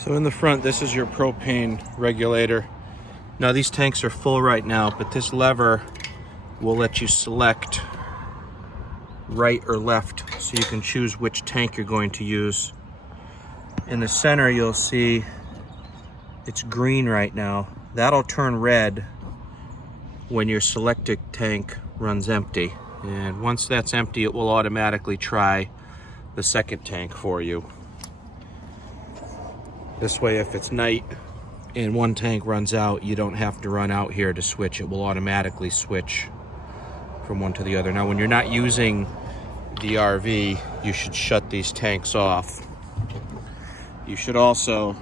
So in the front, this is your propane regulator. Now these tanks are full right now, but this lever will let you select right or left so you can choose which tank you're going to use. In the center, you'll see it's green right now. That'll turn red when your selected tank runs empty. And once that's empty, it will automatically try the second tank for you. This way, if it's night and one tank runs out, you don't have to run out here to switch. It will automatically switch from one to the other. Now, when you're not using the RV, you should shut these tanks off. You should also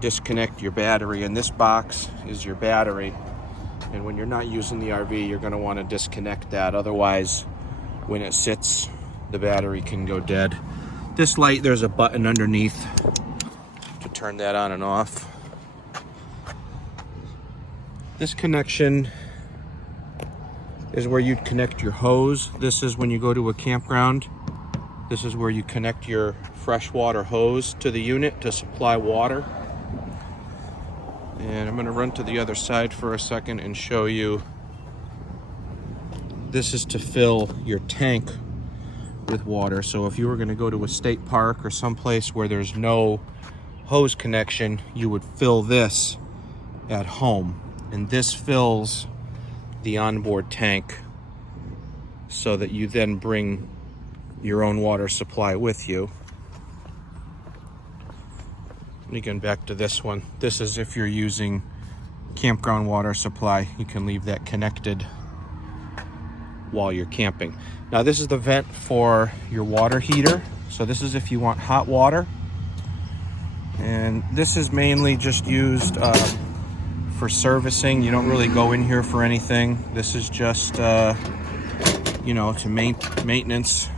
disconnect your battery, and this box is your battery. And when you're not using the RV, you're going to want to disconnect that. Otherwise, when it sits, the battery can go dead. This light, there's a button underneath to turn that on and off. This connection is where you'd connect your hose. This is when you go to a campground. This is where you connect your freshwater hose to the unit to supply water. And I'm going to run to the other side for a second and show you. This is to fill your tank with water. So if you were going to go to a state park or someplace where there's no hose connection, you would fill this at home. And this fills the onboard tank so that you then bring your own water supply with you. And again, back to this one. This is if you're using campground water supply. You can leave that connected while you're camping. Now this is the vent for your water heater. So this is if you want hot water. And this is mainly just used for servicing. You don't really go in here for anything. This is just, you know, to maintenance.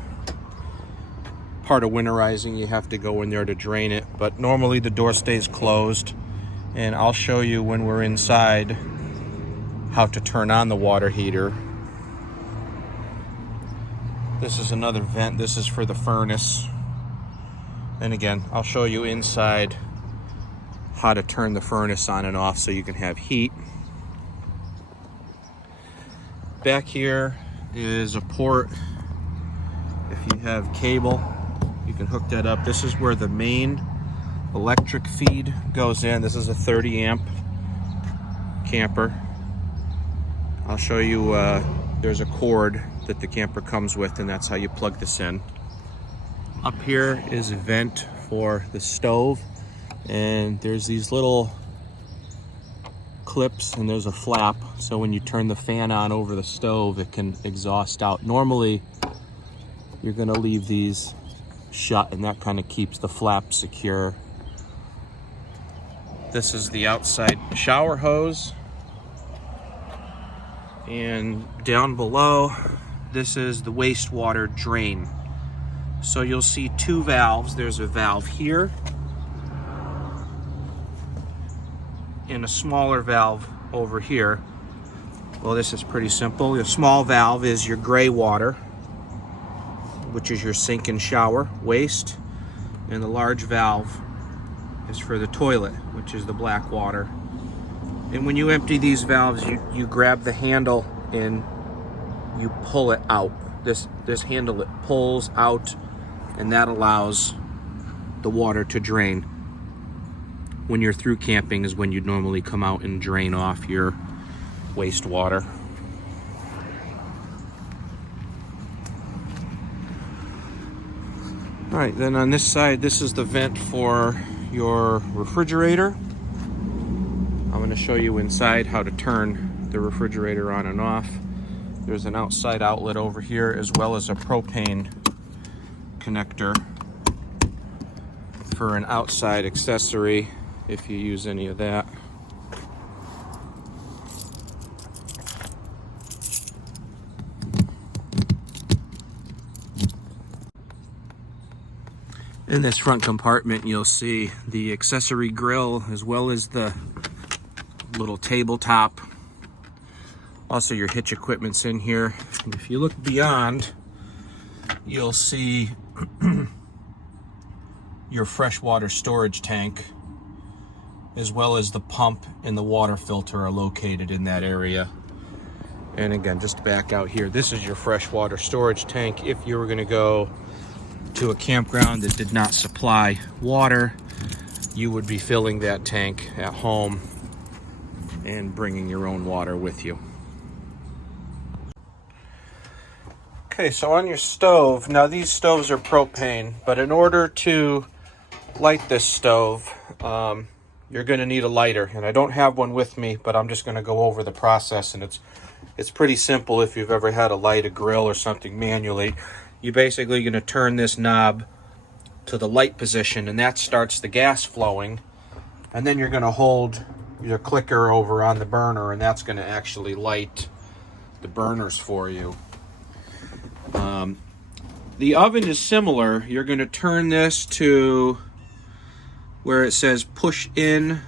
Part of winterizing, you have to go in there to drain it, but normally the door stays closed. And I'll show you when we're inside how to turn on the water heater. This is another vent. This is for the furnace. And again, I'll show you inside how to turn the furnace on and off so you can have heat. Back here is a port. If you have cable, you can hook that up. This is where the main electric feed goes in. This is a 30 amp camper. I'll show you, there's a cord that the camper comes with, and that's how you plug this in. Up here is a vent for the stove, and there's these little clips and there's a flap, so when you turn the fan on over the stove, it can exhaust out. Normally, you're gonna leave these shut, and that kind of keeps the flap secure. This is the outside shower hose. And down below, this is the wastewater drain. So you'll see two valves. There's a valve here and a smaller valve over here. Well, this is pretty simple. The small valve is your gray water, which is your sink and shower waste, and the large valve is for the toilet, which is the black water. And when you empty these valves, you grab the handle and you pull it out. This handle, it pulls out, and that allows the water to drain. When you're through camping is when you'd normally come out and drain off your wastewater. All right, then on this side, this is the vent for your refrigerator. I'm going to show you inside how to turn the refrigerator on and off. There's an outside outlet over here, as well as a propane connector for an outside accessory if you use any of that. In this front compartment, you'll see the accessory grill as well as the little tabletop. Also, your hitch equipment's in here. And if you look beyond, you'll see your freshwater storage tank, as well as the pump and the water filter are located in that area. And again, just back out here, this is your freshwater storage tank. If you were going to go to a campground that did not supply water, you would be filling that tank at home and bringing your own water with you. Okay, so on your stove, now these stoves are propane, but in order to light this stove, you're going to need a lighter. And I don't have one with me, but I'm just going to go over the process, and it's pretty simple if you've ever had to light a grill or something manually. You're basically going to turn this knob to the light position, and that starts the gas flowing. And then you're going to hold your clicker over on the burner, and that's going to actually light the burners for you. The oven is similar. You're going to turn this to where it says push in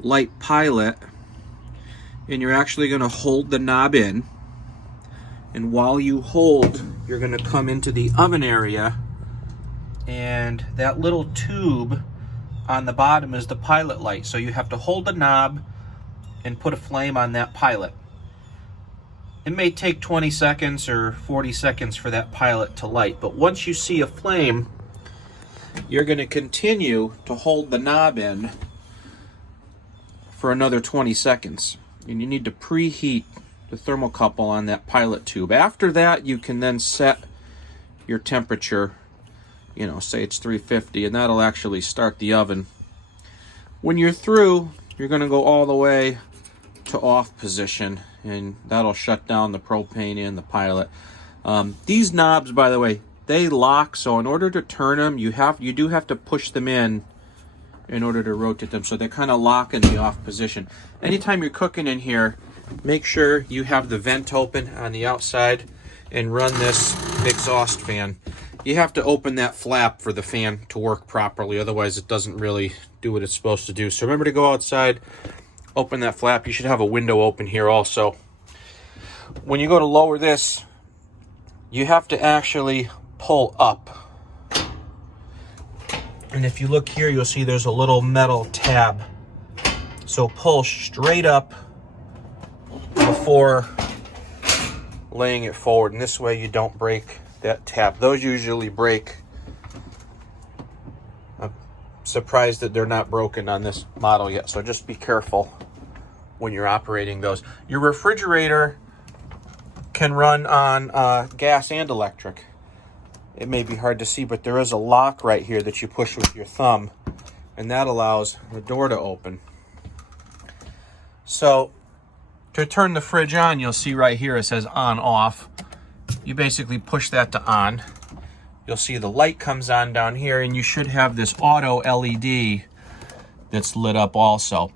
light pilot, and you're actually going to hold the knob in. And while you hold, you're going to come into the oven area, and that little tube on the bottom is the pilot light. So you have to hold the knob and put a flame on that pilot. It may take 20 seconds or 40 seconds for that pilot to light, but once you see a flame, you're going to continue to hold the knob in for another 20 seconds. And you need to preheat the thermocouple on that pilot tube. After that, you can then set your temperature, say it's 350, and that'll actually start the oven. When you're through, you're going to go all the way to off position, and that'll shut down the propane and the pilot. These knobs, by the way, they lock, so in order to turn them, you do have to push them in order to rotate them, so they kind of lock in the off position. Anytime you're cooking in here, make sure you have the vent open on the outside and run this exhaust fan. You have to open that flap for the fan to work properly, otherwise it doesn't really do what it's supposed to do. So remember to go outside, open that flap. You should have a window open here also. When you go to lower this, you have to actually pull up. And if you look here, you'll see there's a little metal tab. So pull straight up before laying it forward, and this way you don't break that tab. Those usually break. I'm surprised that they're not broken on this model yet, so just be careful when you're operating those. Your refrigerator can run on gas and electric. It may be hard to see, but there is a lock right here that you push with your thumb, and that allows the door to open. So to turn the fridge on, you'll see right here it says on off. You basically push that to on. You'll see the light comes on down here, and you should have this auto LED that's lit up also.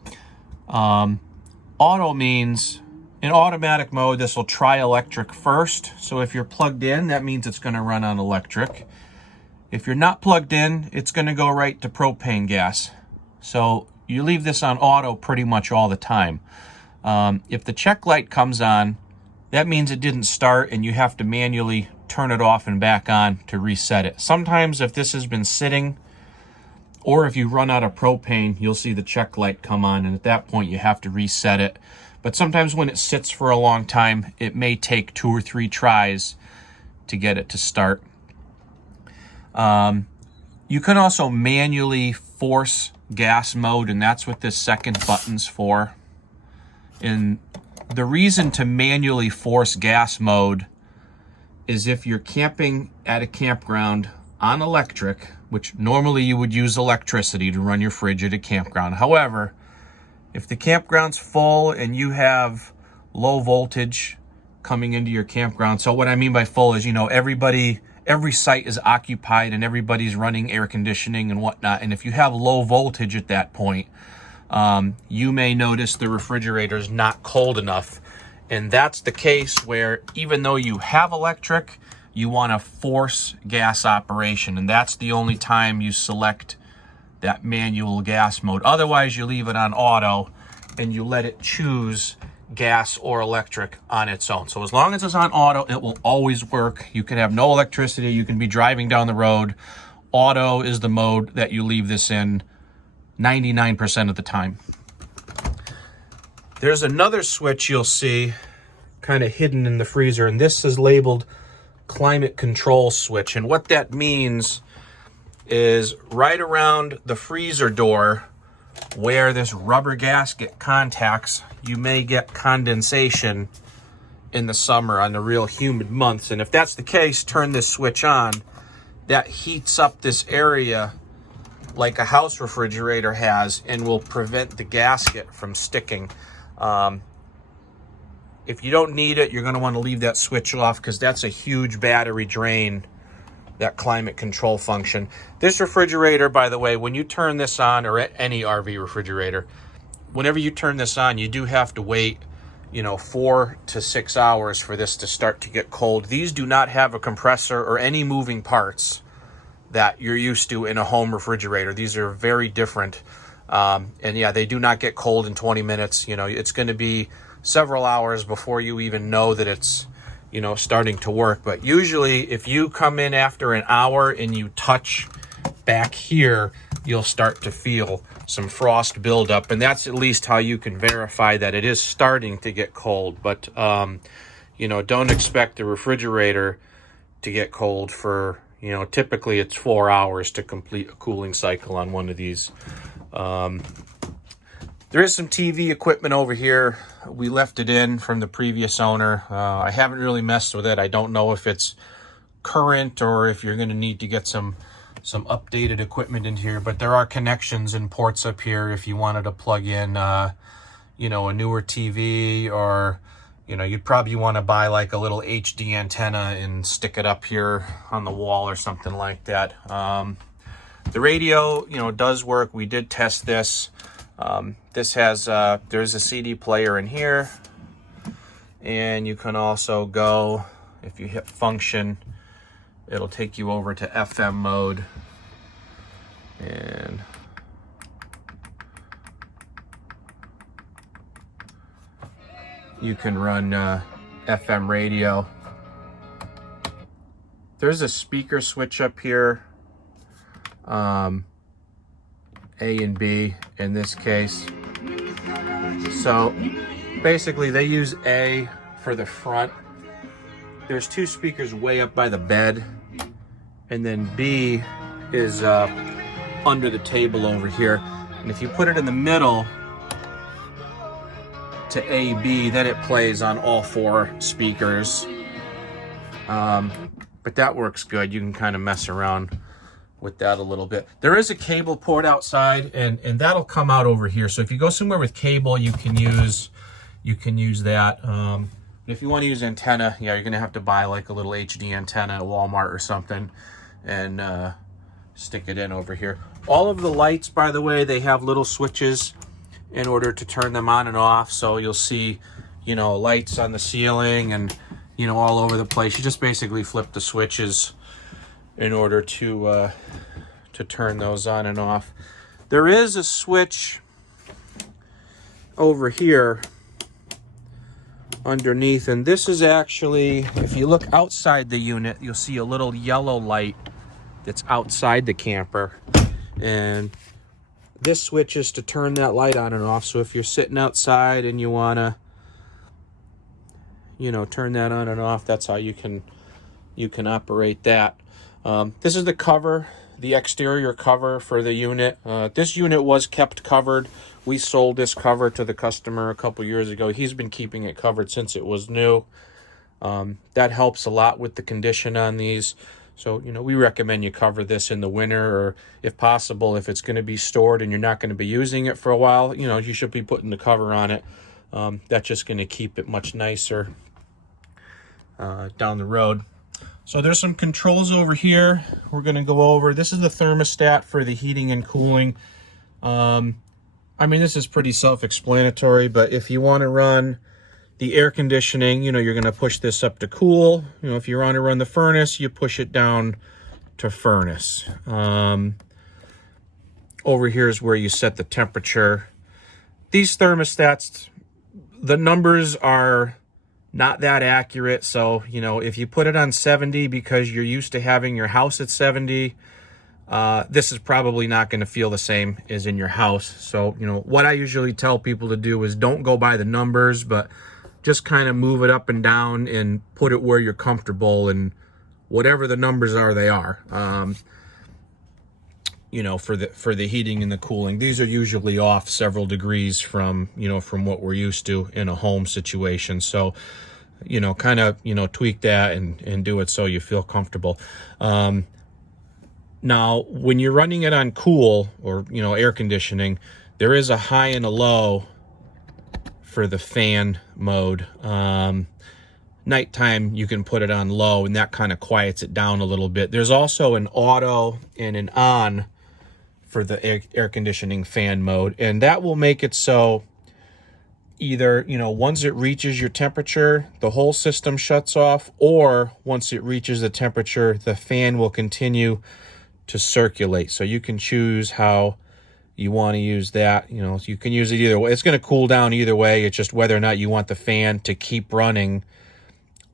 Auto means in automatic mode, this will try electric first. So if you're plugged in, that means it's going to run on electric. If you're not plugged in, it's going to go right to propane gas. So you leave this on auto pretty much all the time. If the check light comes on, that means it didn't start, and you have to manually turn it off and back on to reset it. Sometimes if this has been sitting, or if you run out of propane, you'll see the check light come on, and at that point you have to reset it. But sometimes when it sits for a long time, it may take 2 or 3 tries to get it to start. You can also manually force gas mode, and that's what this second button's for. And the reason to manually force gas mode is if you're camping at a campground on electric, which normally you would use electricity to run your fridge at a campground. However, if the campground's full and you have low voltage coming into your campground, so what I mean by full is, every site is occupied and everybody's running air conditioning and whatnot. And if you have low voltage at that point, you may notice the refrigerator's not cold enough. And that's the case where even though you have electric, you want to force gas operation. And that's the only time you select that manual gas mode. Otherwise, you leave it on auto and you let it choose gas or electric on its own. So as long as it's on auto, it will always work. You can have no electricity. You can be driving down the road, Auto is the mode that you leave this in 99% of the time. There's another switch you'll see kind of hidden in the freezer, and this is labeled climate control switch. And what that means is right around the freezer door where this rubber gasket contacts, you may get condensation in the summer on the real humid months. And if that's the case, turn this switch on. That heats up this area like a house refrigerator has and will prevent the gasket from sticking. If you don't need it, you're going to want to leave that switch off, because that's a huge battery drain, that climate control function. This refrigerator, by the way, when you turn this on, or any RV refrigerator, whenever you turn this on, you do have to wait, 4 to 6 hours for this to start to get cold. These do not have a compressor or any moving parts that you're used to in a home refrigerator. These are very different. And yeah, they do not get cold in 20 minutes. It's going to be several hours before you even know that it's, starting to work. But usually if you come in after an hour and you touch back here, you'll start to feel some frost buildup. And that's at least how you can verify that it is starting to get cold. But, don't expect the refrigerator to get cold for, typically it's 4 hours to complete a cooling cycle on one of these. There is some TV equipment over here. We left it in from the previous owner. I haven't really messed with it. I don't know if it's current or if you're going to need to get some updated equipment in here, but there are connections and ports up here if you wanted to plug in, a newer TV, or, you'd probably want to buy like a little HD antenna and stick it up here on the wall or something like that. The radio, does work. We did test this. This has, there's a CD player in here, and you can also go, if you hit function, it'll take you over to FM mode, and you can run FM radio. There's a speaker switch up here. A and B in this case. So basically they use A for the front. There's two speakers way up by the bed, and then B is under the table over here. And if you put it in the middle to AB, then it plays on all 4 speakers. But that works good. You can kind of mess around with that a little bit. There is a cable port outside, and that'll come out over here. So if you go somewhere with cable, you can use that. If you want to use antenna, you're gonna have to buy like a little HD antenna at Walmart or something, and stick it in over here. All of the lights, by the way, they have little switches in order to turn them on and off. So you'll see, lights on the ceiling and, all over the place. You just basically flip the switches in order to turn those on and off. There is a switch over here underneath, and this is actually, if you look outside the unit, you'll see a little yellow light that's outside the camper, and this switch is to turn that light on and off. So if you're sitting outside and you want to turn that on and off, that's how you can operate that. This is the cover, the exterior cover for the unit. This unit was kept covered. We sold this cover to the customer a couple years ago. He's been keeping it covered since it was new. That helps a lot with the condition on these. So, we recommend you cover this in the winter, or if possible, if it's going to be stored and you're not going to be using it for a while, you should be putting the cover on it. That's just going to keep it much nicer down the road. So there's some controls over here we're going to go over. This is the thermostat for the heating and cooling. This is pretty self-explanatory, but if you want to run the air conditioning, you're going to push this up to cool. If you want to run the furnace, you push it down to furnace. Over here is where you set the temperature. These thermostats, the numbers are not that accurate. So, if you put it on 70 because you're used to having your house at 70, This is probably not going to feel the same as in your house. So, you know, what I usually tell people to do is don't go by the numbers, but just kind of move it up and down and put it where you're comfortable, and whatever the numbers are, they are. You know, for the heating and the cooling, these are usually off several degrees from, you know, from what we're used to in a home situation. So, you know, kind of, you know, tweak that and do it so you feel comfortable. Now, when you're running it on cool or, you know, air conditioning, there is a high and a low for the fan mode. Nighttime, you can put it on low, and that kind of quiets it down a little bit. There's also an auto and an on for the air conditioning fan mode, and that will make it so either, you know, once it reaches your temperature, the whole system shuts off, or once it reaches the temperature, the fan will continue to circulate. So you can choose how you want to use that. You know, you can use it either way. It's going to cool down either way. It's just whether or not you want the fan to keep running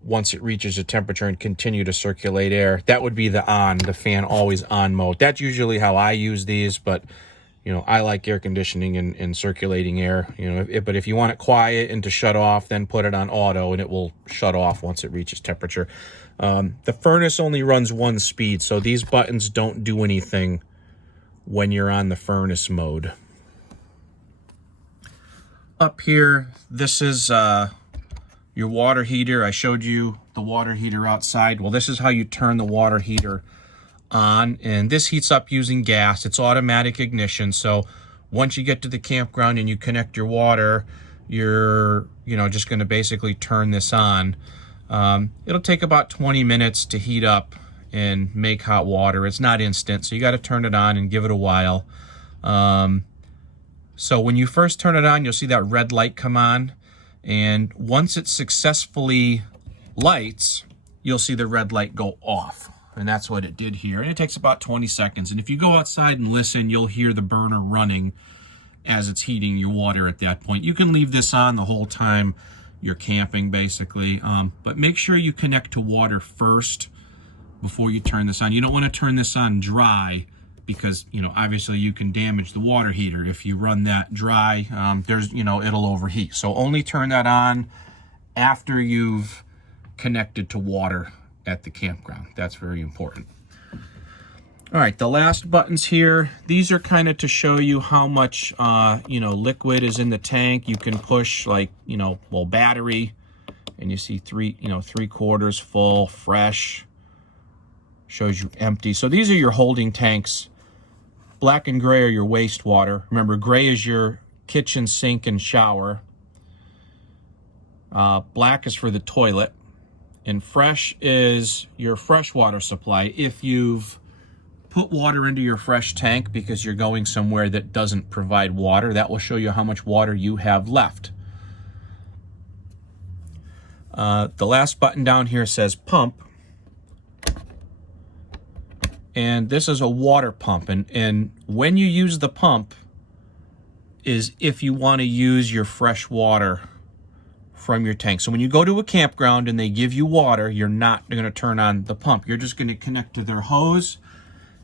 once it reaches a temperature and continue to circulate air. That would be the on, the fan always on mode. That's usually how I use these, but you know, I like air conditioning and circulating air. You know, but if you want it quiet and to shut off, then put it on auto and it will shut off once it reaches temperature. The furnace only runs one speed, so these buttons don't do anything when you're on the furnace mode. Up here, this is your water heater. I showed you the water heater outside. Well, this is how you turn the water heater on, and this heats up using gas. It's automatic ignition, so once you get to the campground and you connect your water, you're, you know, just going to basically turn this on. It'll take about 20 minutes to heat up and make hot water. It's not instant, so you got to turn it on and give it a while. So when you first turn it on, you'll see that red light come on, and once it successfully lights, you'll see the red light go off. And that's what it did here. And it takes about 20 seconds. And if you go outside and listen, you'll hear the burner running as it's heating your water at that point. You can leave this on the whole time you're camping, basically. But make sure you connect to water first before you turn this on. You don't want to turn this on dry because, you know, obviously you can damage the water heater. If you run that dry, you know, it'll overheat. So only turn that on after you've connected to water at the campground. That's very important. All right, the last buttons here, these are kind of to show you how much, you know, liquid is in the tank. You can push, like, you know, well, battery, and you see 3/4 full, fresh, shows you empty. So these are your holding tanks. Black and gray are your wastewater. Remember, gray is your kitchen sink and shower. Black is for the toilet. And fresh is your freshwater supply. If you've put water into your fresh tank because you're going somewhere that doesn't provide water, that will show you how much water you have left. The last button down here says pump. And this is a water pump. And when you use the pump is if you want to use your fresh water from your tank. So when you go to a campground and they give you water, you're not going to turn on the pump. You're just going to connect to their hose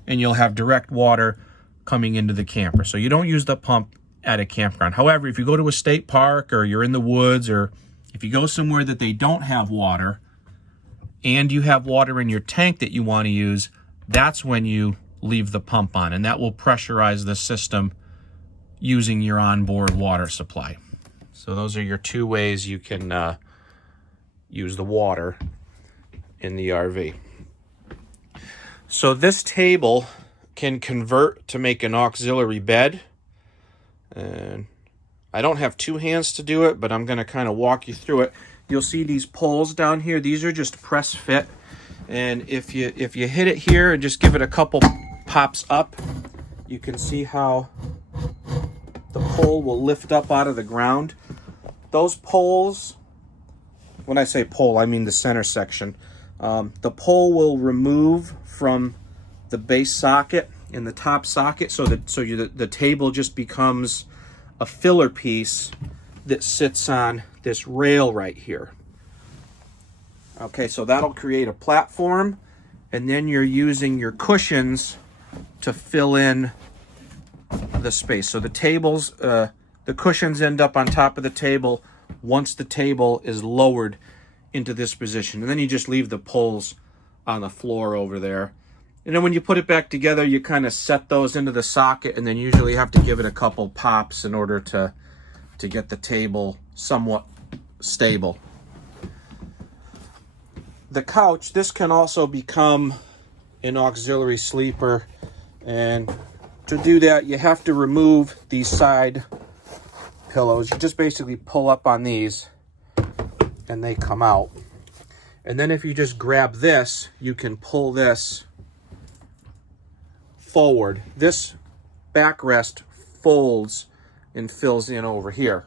and you'll have direct water coming into the camper. So you don't use the pump at a campground. However, if you go to a state park or you're in the woods, or if you go somewhere that they don't have water and you have water in your tank that you want to use, that's when you leave the pump on, and that will pressurize the system using your onboard water supply. So those are your two ways you can use the water in the RV. So this table can convert to make an auxiliary bed. And I don't have two hands to do it, but I'm going to kind of walk you through it. You'll see these poles down here. These are just press fit. And if you hit it here and just give it a couple pops up, you can see how the pole will lift up out of the ground. Those poles, when I say pole, I mean the center section. The pole will remove from the base socket and the top socket, so the table just becomes a filler piece that sits on this rail right here. Okay, so that'll create a platform, and then you're using your cushions to fill in the space. So the tables, the cushions end up on top of the table once the table is lowered into this position. And then you just leave the pulls on the floor over there. And then when you put it back together, you kind of set those into the socket, and then usually you have to give it a couple pops in order to get the table somewhat stable. The couch, this can also become an auxiliary sleeper, and to do that you have to remove these side pillows. You just basically pull up on these and they come out. And then if you just grab this, you can pull this forward. This backrest folds and fills in over here,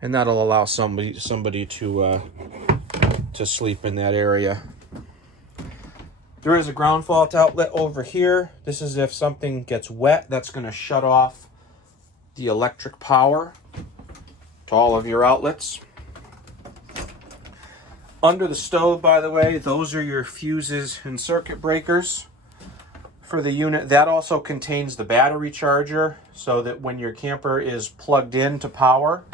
and that'll allow somebody to sleep in that area. There is a ground fault outlet over here. This is if something gets wet, that's going to shut off the electric power to all of your outlets. Under the stove, by the way, those are your fuses and circuit breakers for the unit. That also contains the battery charger, so that when your camper is plugged in to power,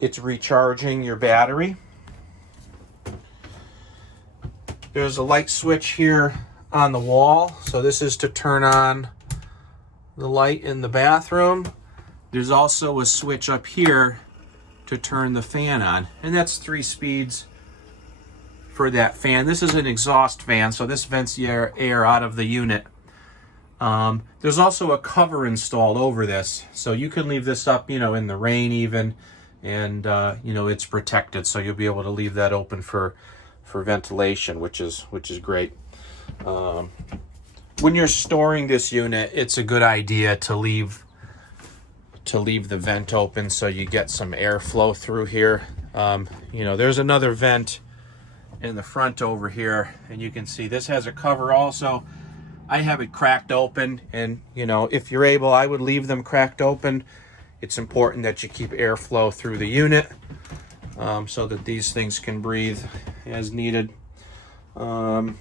it's recharging your battery. There's a light switch here on the wall, so this is to turn on the light in the bathroom. There's also a switch up here to turn the fan on, and that's 3 speeds for that fan. This is an exhaust fan, so this vents the air out of the unit. There's also a cover installed over this, so you can leave this up, in the rain even, and it's protected, so you'll be able to leave that open for ventilation, which is great. When you're storing this unit, it's a good idea to leave the vent open so you get some airflow through here. There's another vent in the front over here, and you can see this has a cover also. I have it cracked open, and if you're able, I would leave them cracked open. It's important that you keep airflow through the unit so that these things can breathe as needed. Last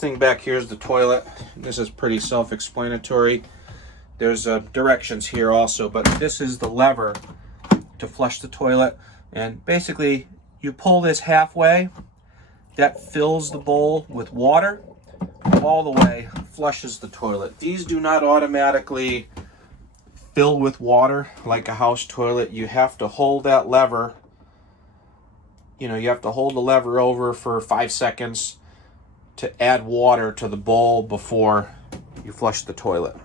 thing back here is the toilet. This is pretty self-explanatory. There's directions here also, but this is the lever to flush the toilet, and basically you pull this halfway, that fills the bowl with water all the way, flushes the toilet. These do not automatically fill with water like a house toilet. You have to hold that lever. You have to hold the lever over for 5 seconds to add water to the bowl before you flush the toilet.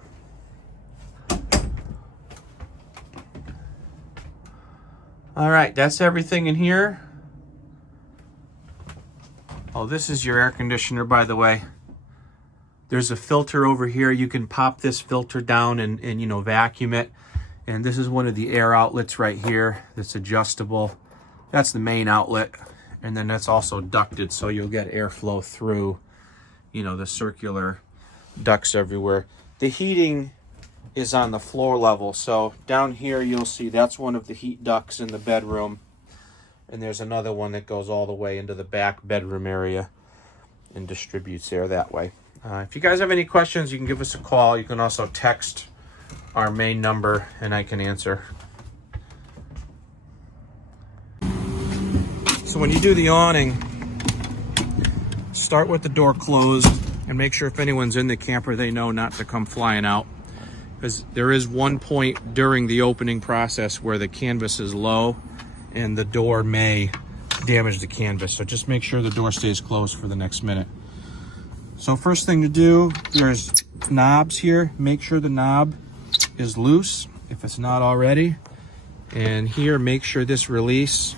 All right, that's everything in here. Oh, this is your air conditioner, by the way. There's a filter over here. You can pop this filter down and vacuum it. And this is one of the air outlets right here that's adjustable. That's the main outlet. And then that's also ducted, so you'll get airflow through, the circular ducts everywhere. The heating is on the floor level. So down here you'll see that's one of the heat ducts in the bedroom. And there's another one that goes all the way into the back bedroom area and distributes air that way. If you guys have any questions, you can give us a call. You can also text our main number and I can answer. So when you do the awning, start with the door closed and make sure if anyone's in the camper, they know not to come flying out. Because there is one point during the opening process where the canvas is low and the door may damage the canvas. So just make sure the door stays closed for the next minute. So first thing to do, there's knobs here. Make sure the knob is loose if it's not already. And here, make sure this release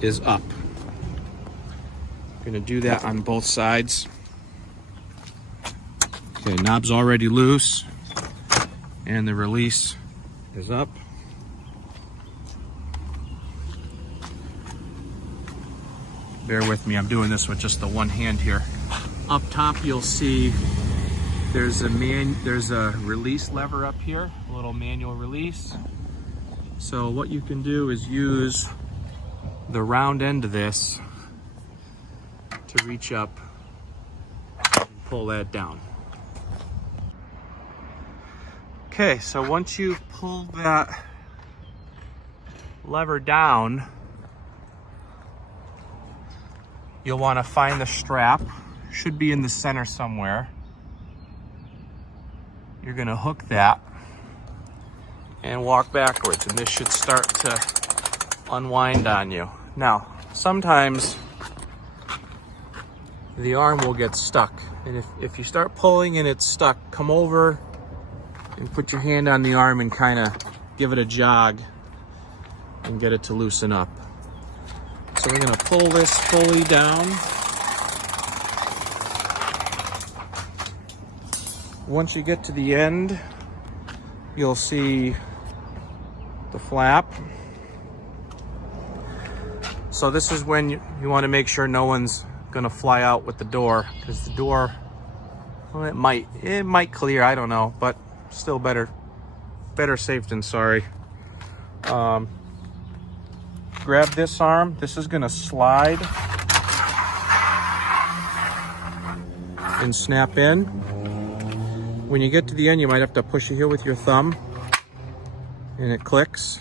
is up. I'm gonna do that on both sides. Okay, knob's already loose and the release is up. Bear with me, I'm doing this with just the one hand here. Up top you'll see there's a release lever up here, a little manual release. So what you can do is use the round end of this to reach up and pull that down. Okay, so once you've pulled that lever down, you'll want to find the strap. Should be in the center somewhere. You're going to hook that and walk backwards, and this should start to unwind on you. Now, sometimes the arm will get stuck, and if you start pulling and it's stuck, come over and put your hand on the arm and kind of give it a jog and get it to loosen up. So we're going to pull this fully down. Once you get to the end, you'll see the flap. So this is when you want to make sure no one's going to fly out with the door, because the door, well, it might clear, I don't know, but still better safe than sorry. Grab this arm. This is going to slide and snap in. When you get to the end, you might have to push it here with your thumb, and it clicks.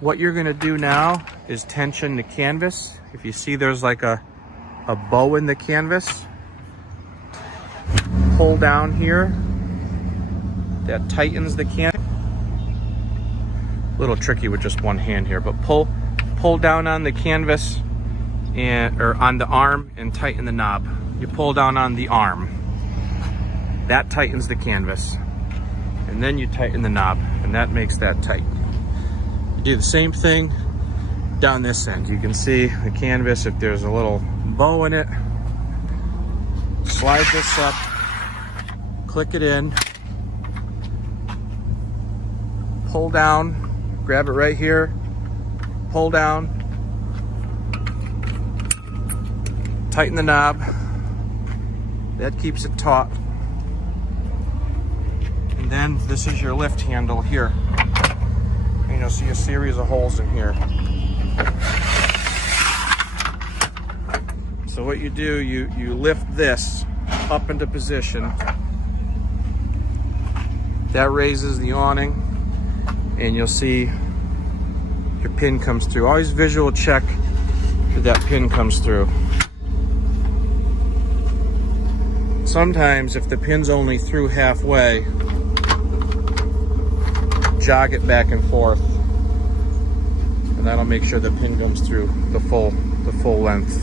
What you're going to do now is tension the canvas. If you see there's like a bow in the canvas, pull down here. That tightens the canvas. A little tricky with just one hand here, but pull down on the canvas or on the arm and tighten the knob. You pull down on the arm. That tightens the canvas. And then you tighten the knob, and that makes that tight. You do the same thing down this end. You can see the canvas, if there's a little bow in it. Slide this up, click it in, pull down, grab it right here, pull down, tighten the knob. That keeps it taut. And then this is your lift handle here. And you'll see a series of holes in here. So what you do, you lift this up into position. That raises the awning, and you'll see your pin comes through. Always visual check that pin comes through. Sometimes if the pin's only through halfway, jog it back and forth, and that'll make sure the pin comes through the full length.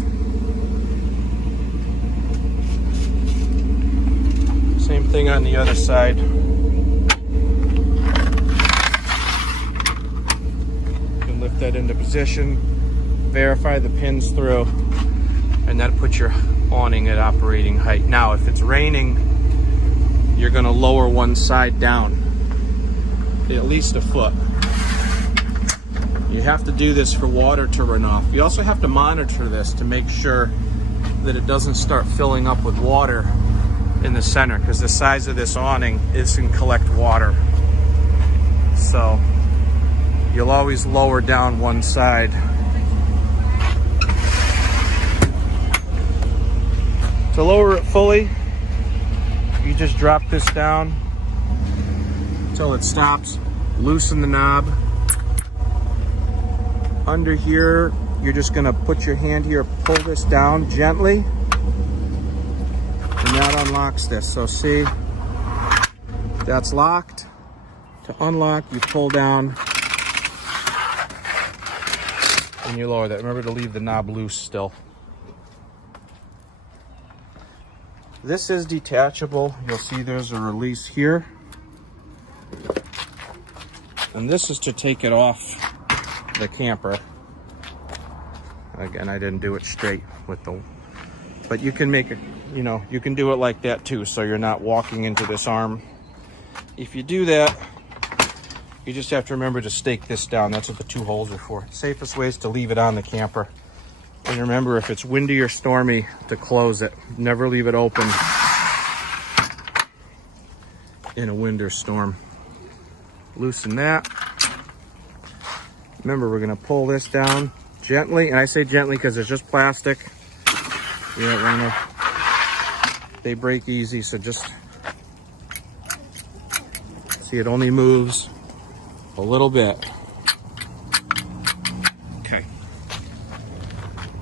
Same thing on the other side. You can lift that into position, verify the pin's through, and that puts your awning at operating height. Now, if it's raining, you're going to lower one side down at least a foot. You have to do this for water to run off. You also have to monitor this to make sure that it doesn't start filling up with water in the center, because the size of this awning can collect water. So you'll always lower down one side. To lower it fully, you just drop this down until it stops. Loosen the knob. Under here, you're just going to put your hand here, pull this down gently, and that unlocks this. So see, that's locked. To unlock, you pull down and you lower that. Remember to leave the knob loose still. This is detachable. You'll see there's a release here. And this is to take it off the camper. Again, I didn't do it straight with the, but you can make it, you can do it like that too, so you're not walking into this arm. If you do that, you just have to remember to stake this down. That's what the two holes are for. Safest way is to leave it on the camper. And remember, if it's windy or stormy, to close it. Never leave it open in a wind or storm. Loosen that. Remember, we're going to pull this down gently. And I say gently because it's just plastic. You don't want to they break easy, so just see it only moves a little bit. Okay.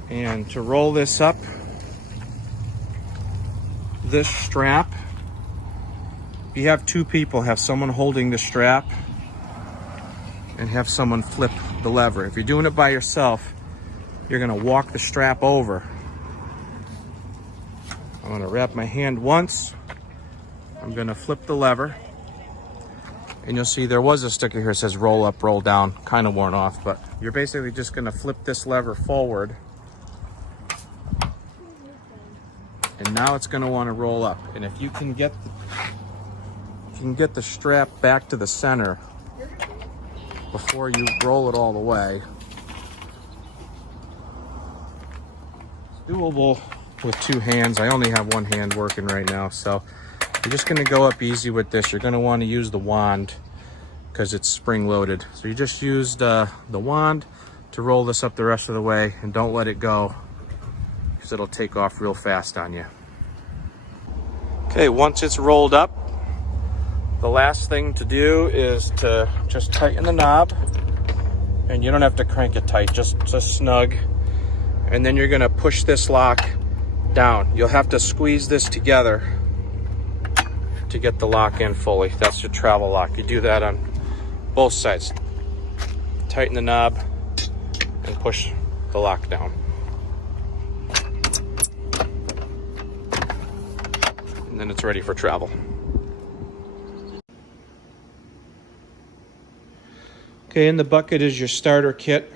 And to roll this up, this strap, if you have two people, have someone holding the strap and have someone flip the lever. If you're doing it by yourself, you're gonna walk the strap over. I'm gonna wrap my hand once. I'm gonna flip the lever. And you'll see there was a sticker here that says roll up, roll down, kind of worn off, but you're basically just gonna flip this lever forward. And now it's gonna wanna roll up. And if you can get the strap back to the center before you roll it all the way, it's doable with two hands. I only have one hand working right now, so you're just gonna go up easy with this. You're gonna wanna use the wand because it's spring loaded. So you just use the wand to roll this up the rest of the way, and don't let it go because it'll take off real fast on you. Okay, once it's rolled up, the last thing to do is to just tighten the knob, and you don't have to crank it tight, just snug. And then you're gonna push this lock down. You'll have to squeeze this together to get the lock in fully. That's your travel lock. You do that on both sides. Tighten the knob and push the lock down. And then it's ready for travel. Okay, in the bucket is your starter kit,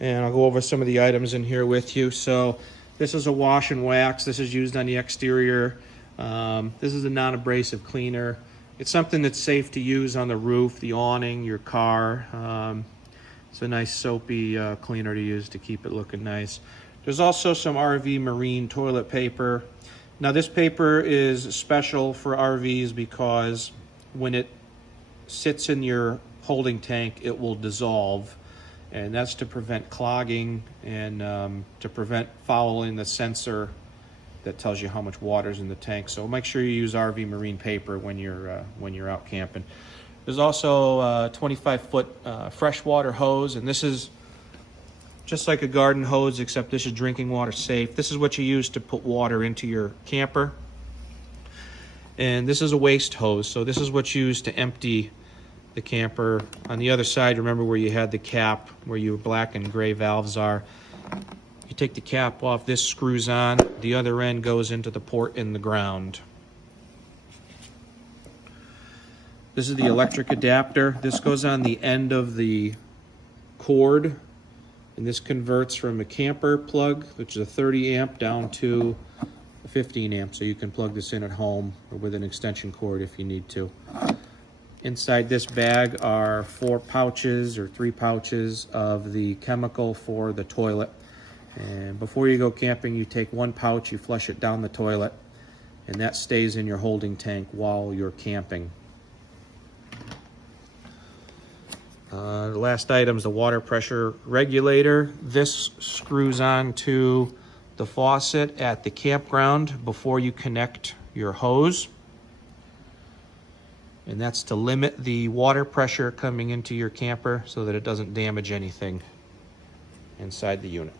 and I'll go over some of the items in here with you. So this is a wash and wax. This is used on the exterior. This is a non-abrasive cleaner. It's something that's safe to use on the roof, the awning, your car. It's a nice soapy cleaner to use to keep it looking nice. There's also some RV marine toilet paper. Now this paper is special for RVs because when it sits in your holding tank, it will dissolve, and that's to prevent clogging and to prevent fouling the sensor that tells you how much water's in the tank. So make sure you use RV marine paper when you're out camping. There's also a 25-foot freshwater hose, and this is just like a garden hose, except this is drinking water safe. This is what you use to put water into your camper. And this is a waste hose, so this is what's used to empty the camper. On the other side, remember where you had the cap, where your black and gray valves are. You take the cap off, this screws on, the other end goes into the port in the ground. This is the electric adapter. This goes on the end of the cord, and this converts from a camper plug, which is a 30 amp, down to a 15 amp. So you can plug this in at home or with an extension cord if you need to. Inside this bag are 4 pouches or 3 pouches of the chemical for the toilet. And before you go camping, you take 1 pouch, you flush it down the toilet, and that stays in your holding tank while you're camping. The last item is the water pressure regulator. This screws on to the faucet at the campground before you connect your hose. And that's to limit the water pressure coming into your camper so that it doesn't damage anything inside the unit.